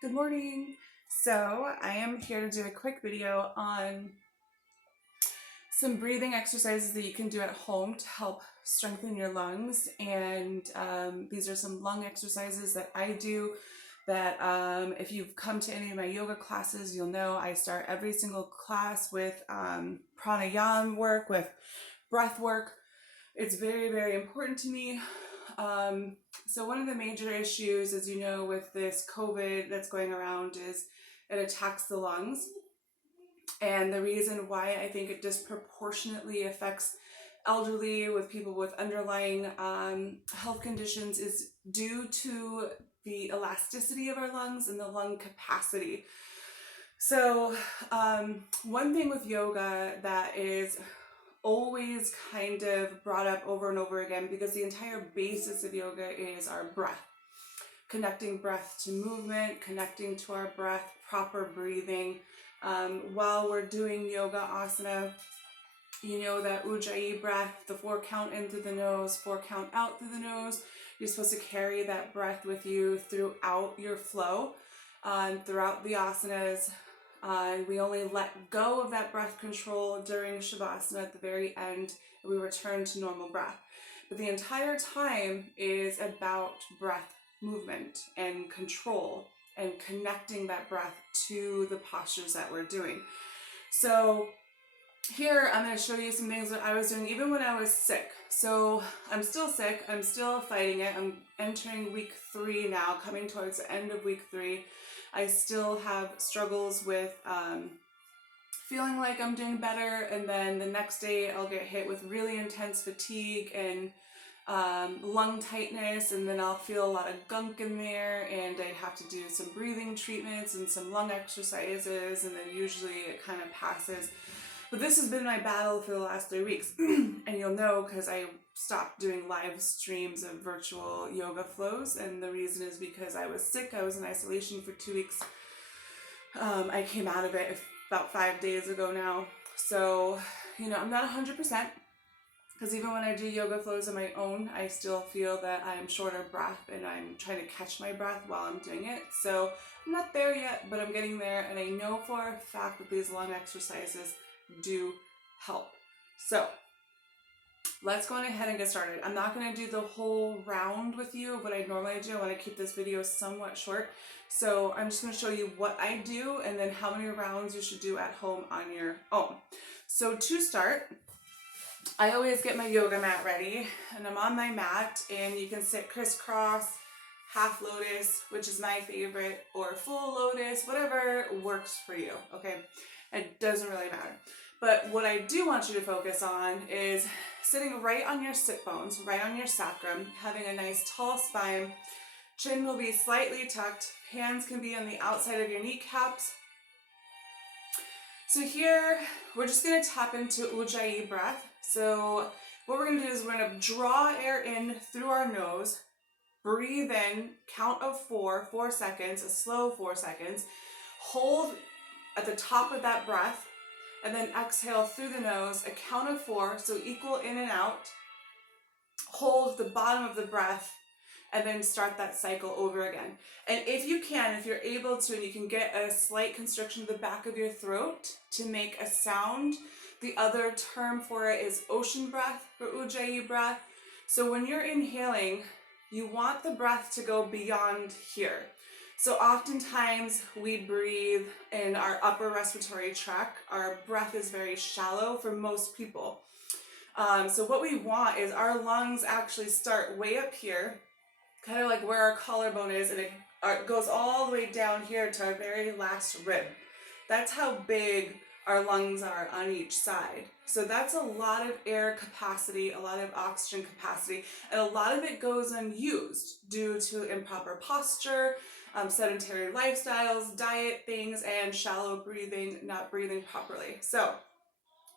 Good morning. So I am here to do a quick video on some breathing exercises that you can do at home to help strengthen your lungs. And these are some lung exercises that I do that if you've come to any of my yoga classes, you'll know I start every single class with pranayama work, with breath work. It's very, very important to me. Um, so one of the major issues, as you know, with this COVID that's going around is it attacks the lungs. And the reason why I think it disproportionately affects elderly with people with underlying health conditions is due to the elasticity of our lungs and the lung capacity. So one thing with yoga that is always kind of brought up over and over again, because the entire basis of yoga is our breath, connecting breath to movement, connecting to our breath, proper breathing. While we're doing yoga asana, you know that ujjayi breath, the 4 count in through the nose, 4 count out through the nose. You're supposed to carry that breath with you throughout your flow, throughout the asanas. We only let go of that breath control during Shavasana at the very end, and we return to normal breath. But the entire time is about breath movement and control and connecting that breath to the postures that we're doing. So here I'm going to show you some things that I was doing even when I was sick. So I'm still sick, I'm still fighting it. I'm entering week 3 now, coming towards the end of week 3. I still have struggles with feeling like I'm doing better, and then the next day I'll get hit with really intense fatigue and lung tightness, and then I'll feel a lot of gunk in there, and I have to do some breathing treatments and some lung exercises, and then usually it kind of passes. But this has been my battle for the last 3 weeks, and you'll know because I stopped doing live streams of virtual yoga flows, and the reason is because I was sick. I was in isolation for 2 weeks. I came out of it about 5 days ago now, so I'm not 100%, because even when I do yoga flows on my own, I still feel that I'm short of breath and I'm trying to catch my breath while I'm doing it. So I'm not there yet, but I'm getting there, and I know for a fact that these lung exercises do help. So let's go on ahead and get started. I'm not going to do the whole round with you of what I normally do. I want to keep this video somewhat short. So I'm just going to show you what I do and then how many rounds you should do at home on your own. So to start, I always get my yoga mat ready, and I'm on my mat, and you can sit crisscross, half lotus, which is my favorite, or full lotus, whatever works for you, okay? It doesn't really matter. But what I do want you to focus on is sitting right on your sit bones, right on your sacrum, having a nice tall spine. Chin will be slightly tucked. Hands can be on the outside of your kneecaps. So here, we're just going to tap into ujjayi breath. So what we're going to do is we're going to draw air in through our nose, breathe in, count of 4 seconds, a slow 4 seconds, hold at the top of that breath, and then exhale through the nose, a count of 4, so equal in and out. Hold the bottom of the breath, and then start that cycle over again. And if you can, if you're able to, and you can get a slight constriction to the back of your throat to make a sound, the other term for it is ocean breath for ujjayi breath. So when you're inhaling, you want the breath to go beyond here. So oftentimes we breathe in our upper respiratory tract. Our breath is very shallow for most people. So what we want is our lungs actually start way up here, kind of like where our collarbone is, and it goes all the way down here to our very last rib. That's how big our lungs are on each side. So that's a lot of air capacity, a lot of oxygen capacity, and a lot of it goes unused due to improper posture, sedentary lifestyles, diet things, and shallow breathing, not breathing properly. So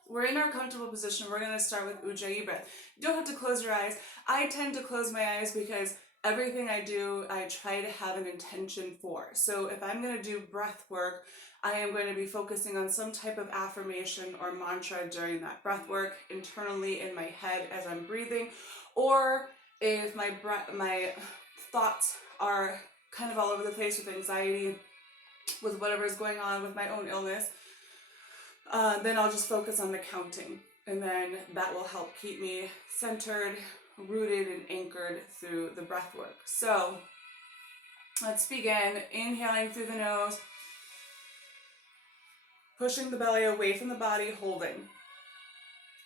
we're in our comfortable position. We're going to start with ujjayi breath. You don't have to close your eyes. I tend to close my eyes because everything I do, I try to have an intention for. So if I'm going to do breath work, I am going to be focusing on some type of affirmation or mantra during that breath work internally in my head as I'm breathing. Or if my thoughts are kind of all over the place with anxiety, with whatever's going on with my own illness, then I'll just focus on the counting. And then that will help keep me centered, rooted, and anchored through the breath work. So let's begin. Inhaling through the nose, pushing the belly away from the body, holding.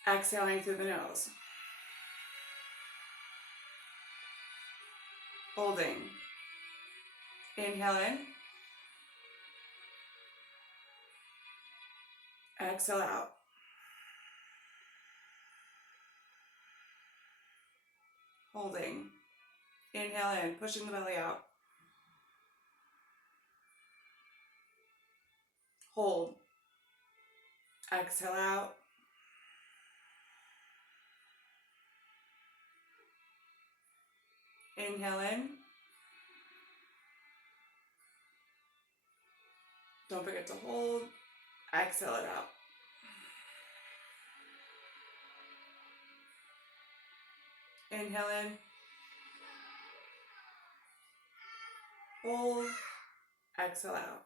Exhaling through the nose. Holding. Inhale in. Exhale out. Holding. Inhale in, pushing the belly out. Hold. Exhale out. Inhale in. Don't forget to hold. Exhale it out. Inhale in. Hold. Exhale out.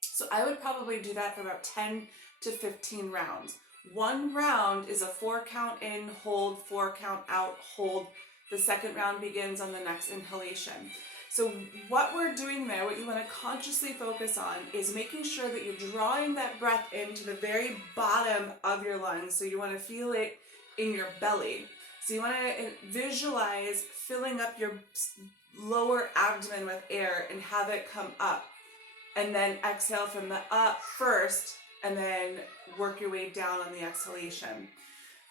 So I would probably do that for about 10 to 15 rounds. One round is a 4 count in, hold, 4 count out, hold. The second round begins on the next inhalation. So what we're doing there, what you want to consciously focus on is making sure that you're drawing that breath into the very bottom of your lungs. So you want to feel it in your belly. So you want to visualize filling up your lower abdomen with air and have it come up. And then exhale from the up first, and then work your way down on the exhalation.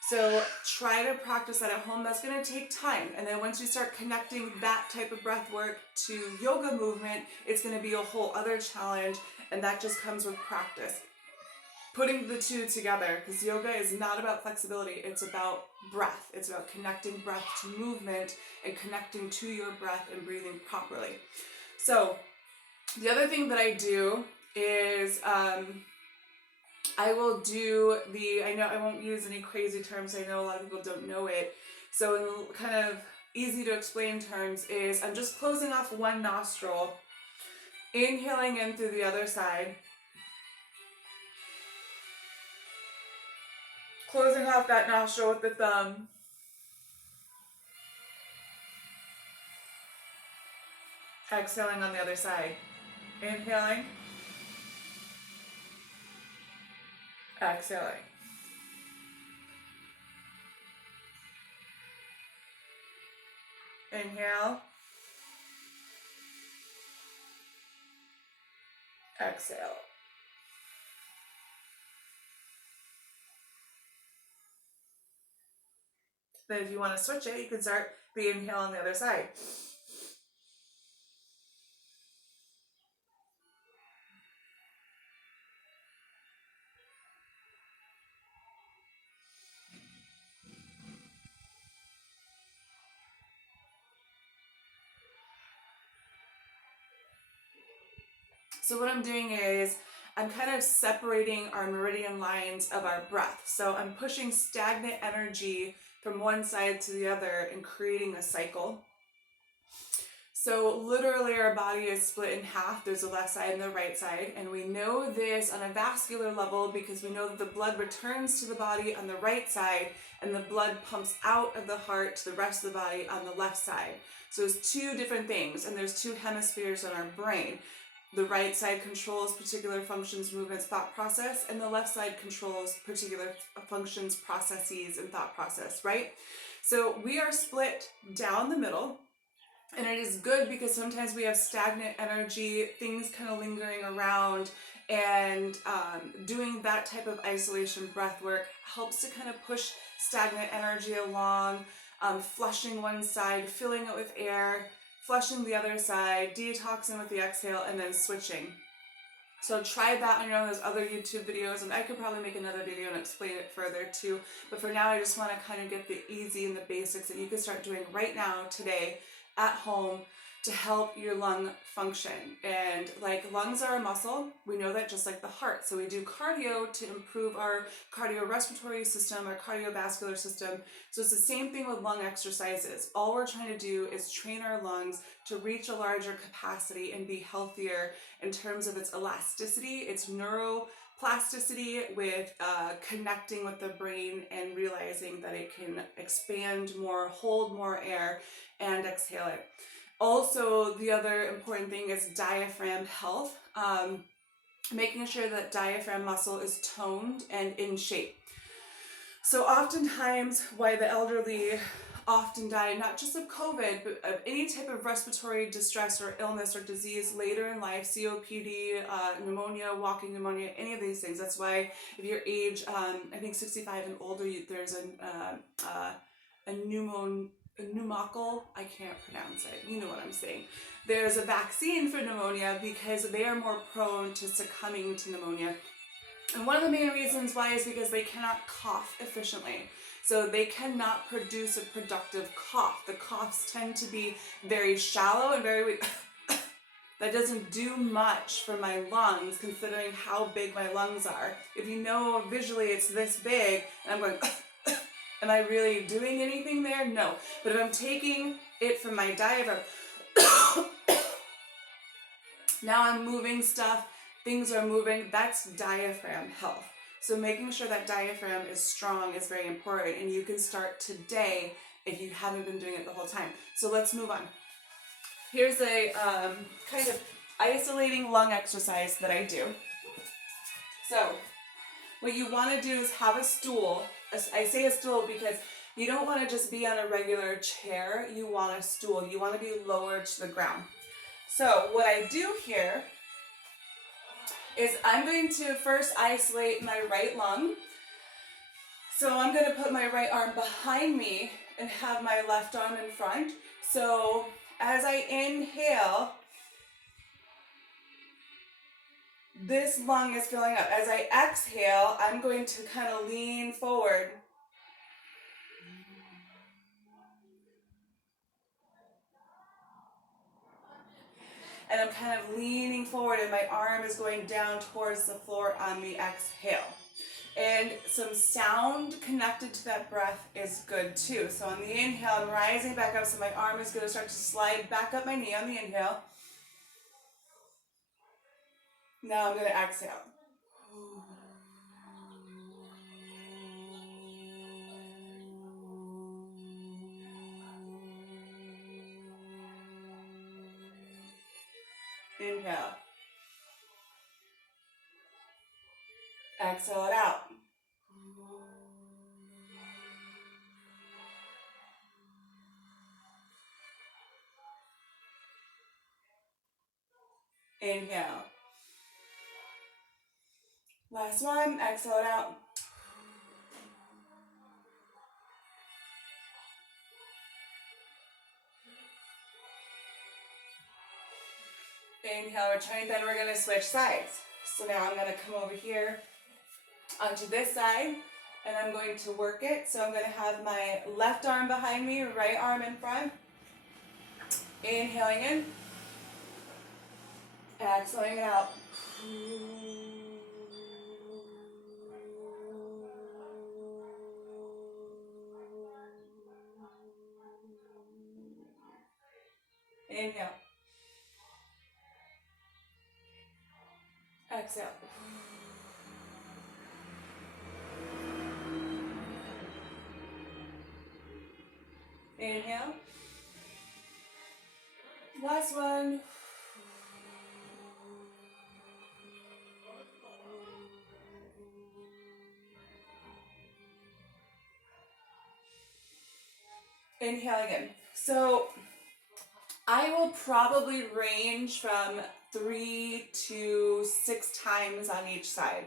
So try to practice that at home. That's going to take time. And then once you start connecting that type of breath work to yoga movement, it's going to be a whole other challenge. And that just comes with practice. Putting the two together, because yoga is not about flexibility. It's about breath. It's about connecting breath to movement and connecting to your breath and breathing properly. So the other thing that I do is I will do I know I won't use any crazy terms. I know a lot of people don't know it. So in kind of easy to explain terms is I'm just closing off one nostril, inhaling in through the other side, closing off that nostril with the thumb, exhaling on the other side. Inhaling, exhaling. Inhale, exhale. Then if you want to switch it, you can start the inhale on the other side. So what I'm doing is I'm kind of separating our meridian lines of our breath. So I'm pushing stagnant energy from one side to the other and creating a cycle. So literally our body is split in half. There's the left side and the right side. And we know this on a vascular level because we know that the blood returns to the body on the right side and the blood pumps out of the heart to the rest of the body on the left side. So there's two different things, and there's two hemispheres in our brain. The right side controls particular functions, movements, thought process, and the left side controls particular functions, processes, and thought process, right? So we are split down the middle, and it is good because sometimes we have stagnant energy, things kind of lingering around, and doing that type of isolation breath work helps to kind of push stagnant energy along, flushing one side, filling it with air, flushing the other side, detoxing with the exhale, and then switching. So try that on your own. There's other YouTube videos, and I could probably make another video and explain it further too. But for now, I just want to kind of get the easy and the basics that you can start doing right now, today, at home, to help your lung function. And like lungs are a muscle, we know that, just like the heart. So we do cardio to improve our cardiorespiratory system, our cardiovascular system. So it's the same thing with lung exercises. All we're trying to do is train our lungs to reach a larger capacity and be healthier in terms of its elasticity, its neuroplasticity, with connecting with the brain and realizing that it can expand more, hold more air, and exhale it. Also, the other important thing is diaphragm health, making sure that diaphragm muscle is toned and in shape. So oftentimes why the elderly often die, not just of COVID, but of any type of respiratory distress or illness or disease later in life, COPD, pneumonia, walking pneumonia, any of these things. That's why if you're age, I think 65 and older, there's a pneumococcal, I can't pronounce it, you know what I'm saying. There's a vaccine for pneumonia because they are more prone to succumbing to pneumonia. And one of the main reasons why is because they cannot cough efficiently. So they cannot produce a productive cough. The coughs tend to be very shallow and very weak. That doesn't do much for my lungs considering how big my lungs are. If you know visually it's this big and I'm going, am I really doing anything there? No. But if I'm taking it from my diaphragm, now I'm moving stuff, things are moving, that's diaphragm health. So making sure that diaphragm is strong is very important, and you can start today if you haven't been doing it the whole time. So let's move on. Here's a kind of isolating lung exercise that I do. So what you want to do is have a stool. I say a stool because you don't want to just be on a regular chair. You want a stool. You want to be lowered to the ground. So what I do here is I'm going to first isolate my right lung. So I'm going to put my right arm behind me and have my left arm in front. So as I inhale, this lung is filling up. As I exhale, I'm going to kind of lean forward. And I'm kind of leaning forward and my arm is going down towards the floor on the exhale. And some sound connected to that breath is good too. So on the inhale, I'm rising back up, so my arm is going to start to slide back up my knee on the inhale. Now I'm going to exhale. Inhale. Exhale it out. Inhale. Last one, exhale it out. Inhale, return, then we're going to switch sides. So now I'm going to come over here onto this side and I'm going to work it. So I'm going to have my left arm behind me, right arm in front. Inhaling in. Exhaling it out. Inhale. Exhale. Inhale. Last one. Inhale again. So I will probably range from 3 to 6 times on each side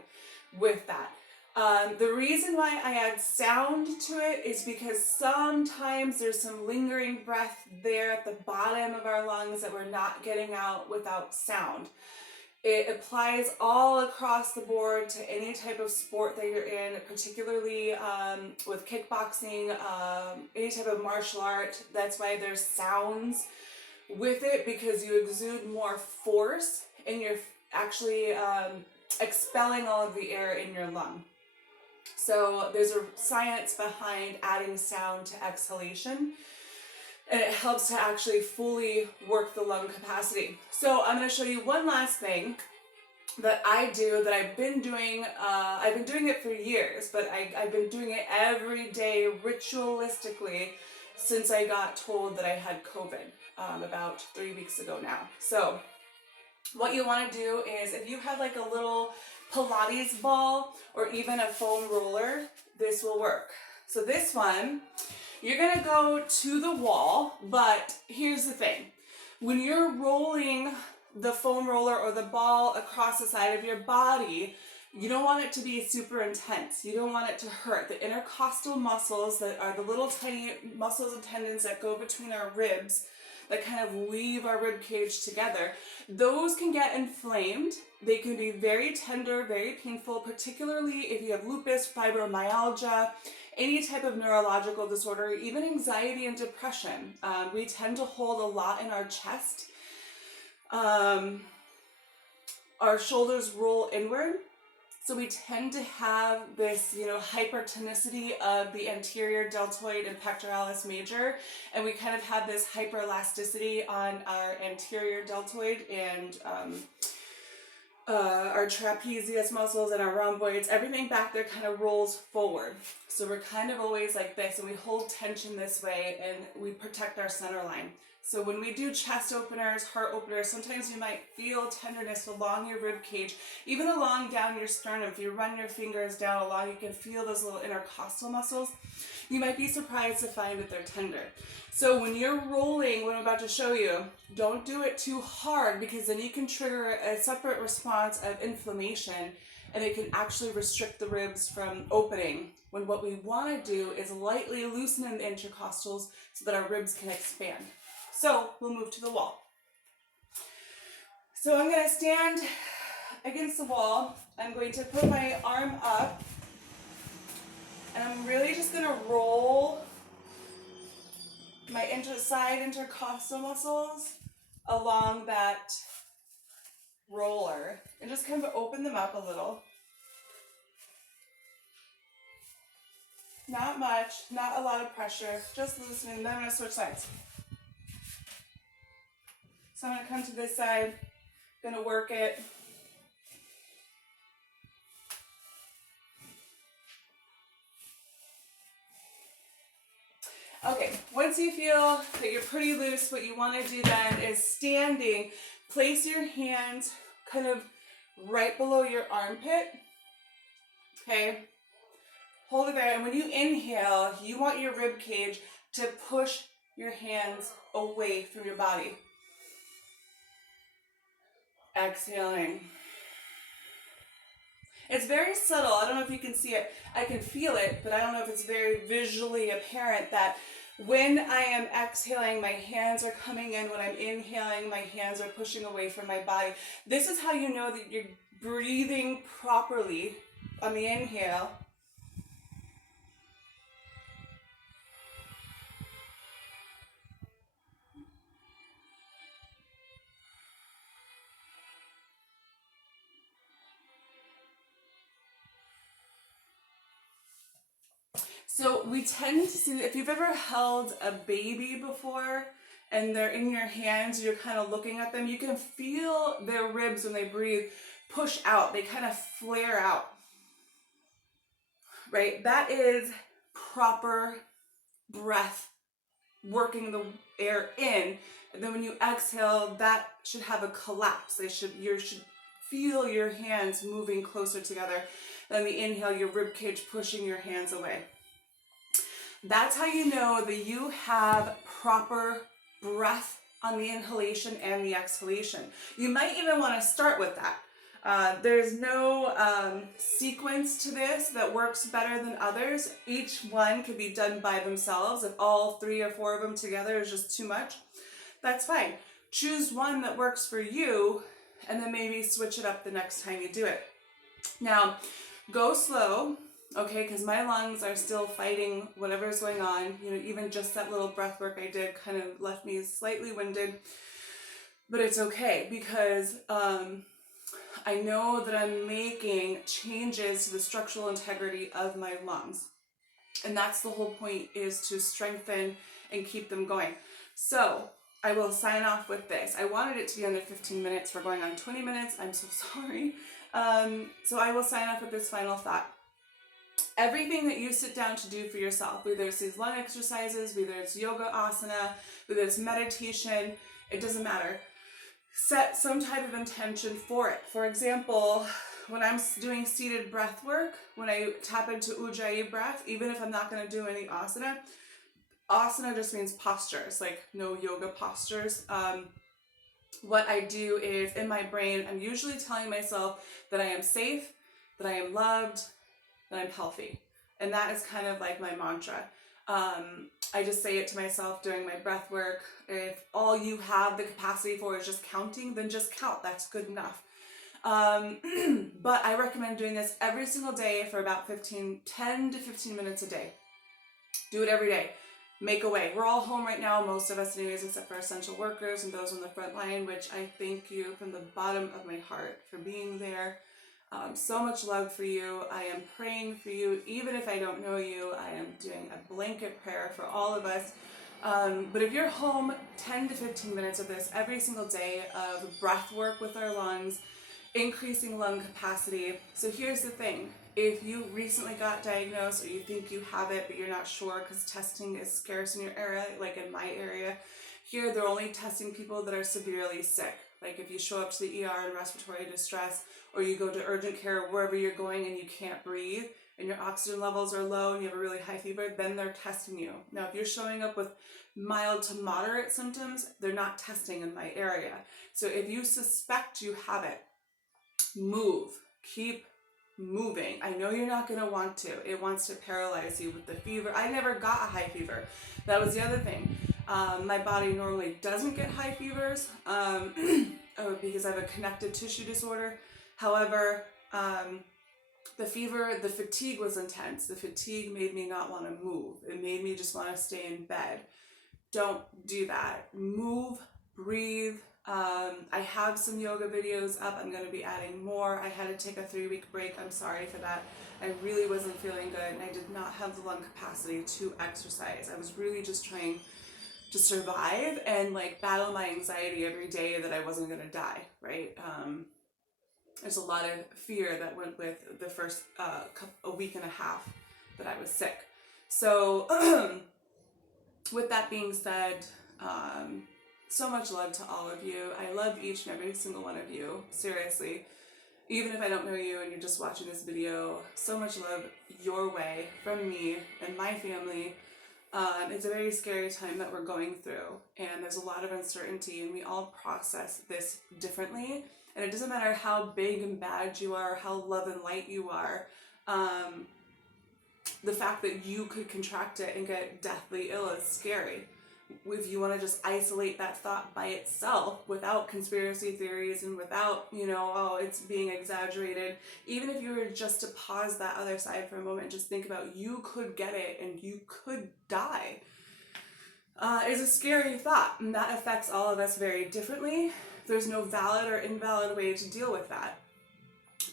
with that. The reason why I add sound to it is because sometimes there's some lingering breath there at the bottom of our lungs that we're not getting out without sound. It applies all across the board to any type of sport that you're in, particularly with kickboxing, any type of martial art. That's why there's sounds with it because you exude more force and you're actually expelling all of the air in your lung. So there's a science behind adding sound to exhalation, and it helps to actually fully work the lung capacity. So I'm going to show you one last thing that I do that I've been doing it for years, but I've been doing it every day ritualistically since I got told that I had COVID about 3 weeks ago now. So what you want to do is, if you have like a little Pilates ball or even a foam roller, this will work. So this one, you're going to go to the wall, but here's the thing. When you're rolling the foam roller or the ball across the side of your body, you don't want it to be super intense. You don't want it to hurt. The intercostal muscles, that are the little tiny muscles and tendons that go between our ribs, that kind of weave our rib cage together, those can get inflamed. They can be very tender, very painful, particularly if you have lupus, fibromyalgia, any type of neurological disorder, even anxiety and depression. We tend to hold a lot in our chest. Our shoulders roll inward. So we tend to have this, hypertonicity of the anterior deltoid and pectoralis major, and we kind of have this hyperelasticity on our anterior deltoid and our trapezius muscles and our rhomboids. Everything back there kind of rolls forward. So we're kind of always like this, and we hold tension this way, and we protect our center line. So when we do chest openers, heart openers, sometimes you might feel tenderness along your rib cage, even along down your sternum. If you run your fingers down along, you can feel those little intercostal muscles. You might be surprised to find that they're tender. So when you're rolling, what I'm about to show you, don't do it too hard, because then you can trigger a separate response of inflammation, and it can actually restrict the ribs from opening, when what we want to do is lightly loosen the intercostals so that our ribs can expand. So we'll move to the wall. So I'm going to stand against the wall. I'm going to put my arm up, and I'm really just going to roll my side intercostal muscles along that roller, and just kind of open them up a little. Not much, not a lot of pressure, just loosening. Then I'm going to switch sides. So I'm going to come to this side, going to work it. Okay, once you feel that you're pretty loose, what you want to do then is standing, place your hands kind of right below your armpit. Okay, hold it there, and when you inhale, you want your rib cage to push your hands away from your body. Exhaling. It's very subtle. I don't know if you can see it. I can feel it, but I don't know if it's very visually apparent that when I am exhaling, my hands are coming in. When I'm inhaling, my hands are pushing away from my body. This is how you know that you're breathing properly on the inhale. So we tend to see, if you've ever held a baby before and they're in your hands, you're kind of looking at them, you can feel their ribs when they breathe push out. They kind of flare out, right? That is proper breath, working the air in. And then when you exhale, that should have a collapse. You should feel your hands moving closer together. Then the inhale, your rib cage pushing your hands away. That's how you know that you have proper breath on the inhalation and the exhalation. You might even want to start with that. There's no sequence to this that works better than others. Each one could be done by themselves. If all 3 or 4 of them together is just too much, that's fine. Choose one that works for you, and then maybe switch it up the next time you do it. Now, go slow. okay? Because my lungs are still fighting whatever's going on. You know, even just that little breath work I did kind of left me slightly winded, but it's okay because I know that I'm making changes to the structural integrity of my lungs. And that's the whole point, is to strengthen and keep them going. So I will sign off with this. I wanted it to be under 15 minutes. We're going on 20 minutes. I'm so sorry. So I will sign off with this final thought. Everything that you sit down to do for yourself, whether it's these lung exercises, whether it's yoga asana, whether it's meditation, it doesn't matter. Set some type of intention for it. For example, when I'm doing seated breath work, when I tap into Ujjayi breath, even if I'm not going to do any asana, asana just means postures, like no yoga postures. What I do is, in my brain, I'm usually telling myself that I am safe, that I am loved, that I'm healthy. And that is kind of like my mantra. I just say it to myself during my breath work. If all you have the capacity for is just counting, then just count. That's good enough. But I recommend doing this every single day for about 10 to 15 minutes a day. Do it every day. Make a way. We're all home right now, most of us anyways, except for essential workers and those on the front line, which I thank you from the bottom of my heart for being there. So much love for you. I am praying for you. Even if I don't know you, I am doing a blanket prayer for all of us. But if you're home, 10 to 15 minutes of this every single day of breath work with our lungs, increasing lung capacity. So here's the thing. If you recently got diagnosed, or you think you have it, but you're not sure because testing is scarce in your area, like in my area, here they're only testing people that are severely sick. Like if you show up to the ER in respiratory distress, or you go to urgent care, wherever you're going and you can't breathe, and your oxygen levels are low and you have a really high fever, then they're testing you. Now, if you're showing up with mild to moderate symptoms, they're not testing in my area. So if you suspect you have it, move. Keep moving. I know you're not going to want to. It wants to paralyze you with the fever. I never got a high fever. That was the other thing. My body normally doesn't get high fevers because I have a connective tissue disorder. However, the fatigue was intense. The fatigue made me not want to move. It made me just want to stay in bed. Don't do that. Move, breathe. I have some yoga videos up. I'm going to be adding more. I had to take a 3-week break. I'm sorry for that. I really wasn't feeling good, and I did not have the lung capacity to exercise. I was really just trying to survive and like battle my anxiety every day that I wasn't going to die, right? There's a lot of fear that went with the first a week and a half that I was sick. So with that being said, so much love to all of you. I love each and every single one of you, seriously. Even if I don't know you and you're just watching this video, so much love your way from me and my family. It's a very scary time that we're going through, and there's a lot of uncertainty, and we all process this differently. And it doesn't matter how big and bad you are, how love and light you are, the fact that you could contract it and get deathly ill is scary. If you want to just isolate that thought by itself without conspiracy theories and without, it's being exaggerated, even if you were just to pause that other side for a moment and just think about you could get it and you could die, is a scary thought, and that affects all of us very differently. There's no valid or invalid way to deal with that.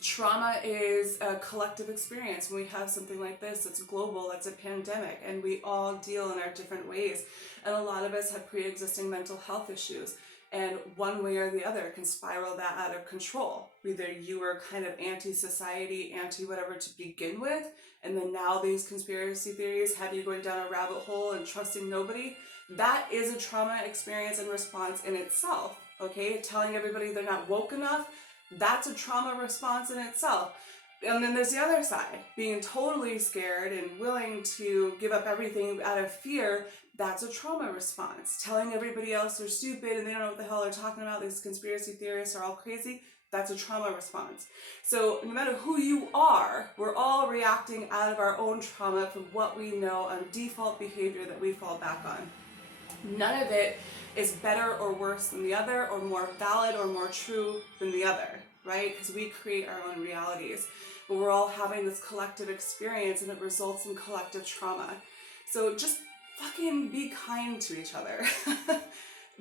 Trauma is a collective experience. When we have something like this, it's global, it's a pandemic, and we all deal in our different ways. And a lot of us have pre-existing mental health issues, and one way or the other can spiral that out of control. Either you were kind of anti-society, anti-whatever to begin with, and then now these conspiracy theories have you going down a rabbit hole and trusting nobody. That is a trauma experience and response in itself, okay? Telling everybody they're not woke enough, that's a trauma response in itself. And then there's the other side, being totally scared and willing to give up everything out of fear. That's a trauma response. Telling everybody else they're stupid and they don't know what the hell they're talking about, these conspiracy theorists are all crazy, that's a trauma response. So no matter who you are, we're all reacting out of our own trauma from what we know on default behavior that we fall back on. None of it is better or worse than the other, or more valid or more true than the other, right? Because we create our own realities. But we're all having this collective experience and it results in collective trauma. So just fucking be kind to each other.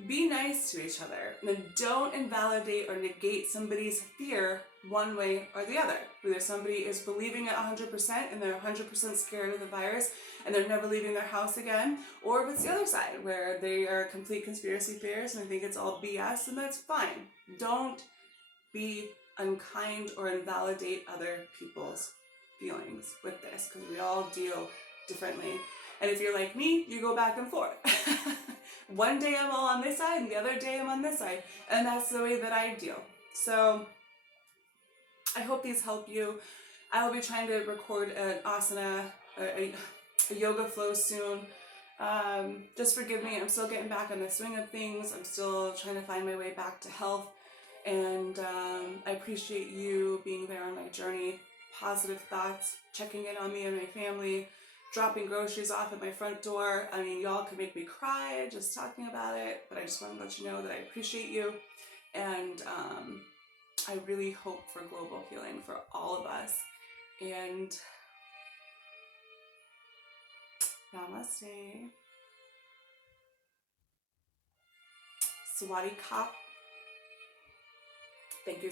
Be nice to each other. And then don't invalidate or negate somebody's fear one way or the other. Whether somebody is believing it 100% and they're 100% scared of the virus and they're never leaving their house again, or if it's the other side where they are complete conspiracy theorists and they think it's all BS, and that's fine. Don't be unkind or invalidate other people's feelings with this, because we all deal differently. And if you're like me, you go back and forth. One day I'm all on this side and the other day I'm on this side, and that's the way that I deal. So I hope these help you. I will be trying to record an asana, a yoga flow soon. Just forgive me, I'm still getting back on the swing of things. I'm still trying to find my way back to health. And I appreciate you being there on my journey. Positive thoughts, checking in on me and my family, dropping groceries off at my front door. I mean, y'all can make me cry just talking about it, but I just want to let you know that I appreciate you. And I really hope for global healing for all of us. And namaste. Sawadi Kap. Thank you.